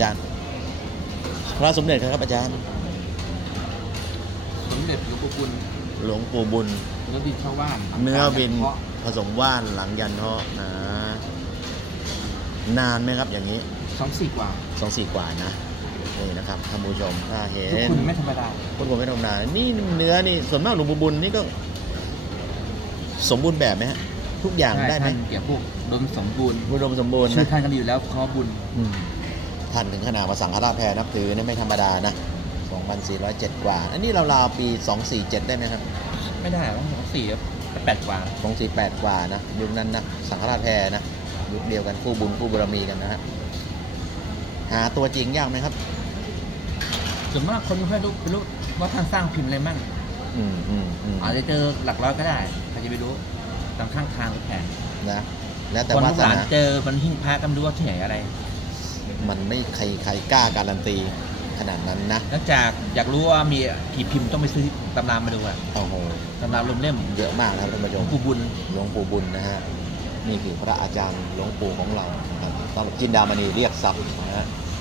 อาจารย์ พระสมเด็จครับอาจารย์ สมเด็จหลวงปู่บุญหลวงปู่บุญ เนื้อดินชาวบ้านเนื้อวินเพราะผสมว่านหลังยันเทาะนะ นานไหมครับอย่างนี้สองสี่กว่าสองสี่กว่านะนี่นะครับท่านผู้ชมถ้าเห็ทุกนคุณไม่ธรรมดาคนผมไม่ธรรมดานี่เนื้อนี่ส่วนมากหลวงปู่บุญนี่ก็ สมบูรณ์แบบไหมฮะทุกอย่างได้ไหมท่านเกี่ยวพวกดมสมบูรณ์อุดมสมบูรณ์ชื่อนะท่านกันอยู่แล้วเพราะบุญอืม ท่านถึงขนาดมาสั่งฆราชแพรนับถือนี่ไม่ธรรมดานะ 2,407 กว่า อันนี้ราวๆปี 247 ได้ไหมครับ ไม่ได้ต้องสองสี่แปดกว่า248 กว่านะยุคนั้นนะสังฆราชแพรนะยุคเดียวกันคู่บุญคู่บารมีกันนะฮะหาตัวจริงยากไหมครับส่วนมากคนไม่ค่อยรู้ไม่รู้ว่าท่านสร้างพิมพ์อะไรมั่งอืมอืมอืมอาจจะเจอหลักร้อยก็ได้ใครจะไปรู้ตามข้างทางหรือแผนนะแล้วแต่คนวาลูกสหลานนา เจอมันหิ้งพระก็ไม่รู้ว่าที่ไหนอะไร มันไม่ใครใครกล้าการันตีขนาดนั้นนะนอกจากอยากรู้ว่ามีกี่พิมพ์ต้องไปซื้อตำรามาดูอะโอ้โหตำราลมเล่มเยอะมากนะครับท่านผู้ชหลวมงปู่บุญหลวงปู่บุญนะฮะนี่คือพระอาจารย์หลวงปู่ของเรานะครับต้องจินดามณีเรียกทรัพย์นะฮะ